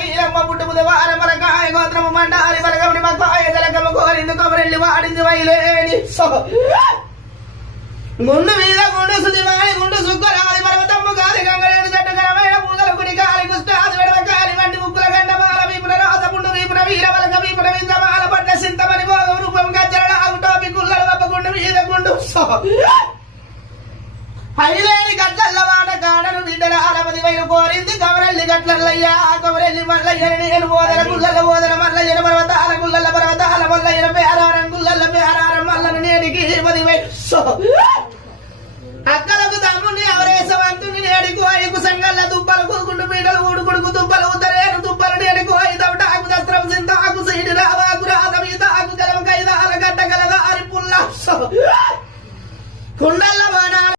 నీలమ్మ పుట్టు బుధవార మలకాయ గోత్రము మండారి బలగముని మకాయ జలగము కోరిందు కబరెల్లి వాడింది వైలేని గుండు మీద గుండు సుదివాణి గుండు సుక్కరాది పర్వతమ్ము గాలి గంగలేని జట్టుకరమైన పూదల గుడి గాలి కుష్టాది వెడవ గాలి వంటి ముక్కుల గండ బాల వీపున రాత పుండు వీపున వీర వలక వీపున విందమాల పట్ల సింతమని భోగం రూపం గజ్జల ఆగుటోపి కుల్లల వప్ప గుండు మీద గుండు హైలేని గట్లల్ల వాడ కాడను బిడ్డల ఆడపది వైరు కోరింది కవరెల్లి గట్లల్లయ్యా కవరెల్లి మల్లయ్యని నేను ఓదల గుల్లల ఓదల మల్లయ్యన పర్వతాల గుల్లల పర్వతాల మల్లయ్యన పేరారం గుల్లల పేరారం మల్లను నేడికి 10 వైరు అక్కలకు తమ్ముని అవరేసవంతుని నేడికి ఐకు సంగల్ల దుబ్బలకు గుండు పీటలు ఊడుకుడుకు దుబ్బలు ఉత్తరేను దుబ్బలు నేడికి ఐదవటాకు దస్త్రం సింతాకు సైడి రావాకు రాతమీతాకు గలవ కైదాల గడ్డ గలగా అరి పుల్ల కుండల్ల వాడ